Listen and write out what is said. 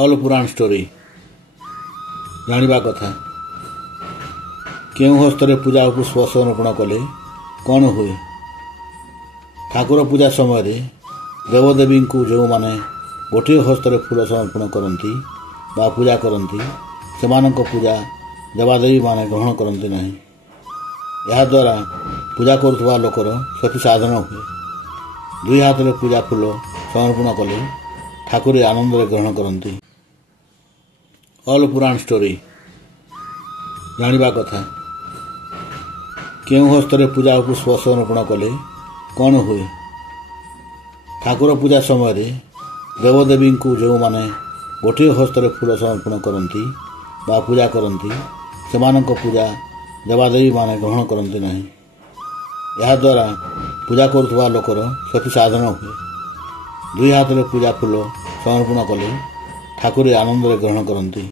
All ପୁରାଣ story ଜାଣିବା କଥା। କେଉଁ ହସ୍ତରେ ପୂଜା ଓ ପୁଷ୍ପ ସମର୍ପଣ କଲେ କ'ଣ ହୁଏ? ଠାକୁର ପୂଜା ସମୟରେ ଦେବଦେବୀଙ୍କୁ ଯେଉଁମାନେ ଗୋଟିଏ ହସ୍ତରେ ଫୁଲ ସମର୍ପଣ କରନ୍ତି ବା ପୂଜା କରନ୍ତି, ସେମାନଙ୍କ ପୂଜା ଦେବାଦେବୀମାନେ ଗ୍ରହଣ କରନ୍ତି ନାହିଁ। ଏହାଦ୍ୱାରା ପୂଜା କରୁଥିବା ଲୋକର କ୍ଷତି ସାଧନ ହୁଏ। ଦୁଇ ହାତରେ ପୂଜା ଫୁଲ ସମର୍ପଣ କଲେ ଠାକୁର ଆନନ୍ଦରେ ଗ୍ରହଣ କରନ୍ତି। ଅଲ୍ ପୁରାଣ ଷ୍ଟୋରି ଜାଣିବା କଥା। କେଉଁ ହସ୍ତରେ ପୂଜା ଓ ପୁଷ୍ପ ସମର୍ପଣ କଲେ କ'ଣ ହୁଏ? ଠାକୁର ପୂଜା ସମୟରେ ଦେବଦେବୀଙ୍କୁ ଯେଉଁମାନେ ଗୋଟିଏ ହସ୍ତରେ ଫୁଲ ସମର୍ପଣ କରନ୍ତି ବା ପୂଜା କରନ୍ତି, ସେମାନଙ୍କ ପୂଜା ଦେବାଦେବୀମାନେ ଗ୍ରହଣ କରନ୍ତି ନାହିଁ। ଏହାଦ୍ୱାରା ପୂଜା କରୁଥିବା ଲୋକର କ୍ଷତି ସାଧନ ହୁଏ। ଦୁଇ ହାତରେ ପୂଜା ଫୁଲ ସମର୍ପଣ କଲେ ଠାକୁର ଆନନ୍ଦରେ ଗ୍ରହଣ କରନ୍ତି।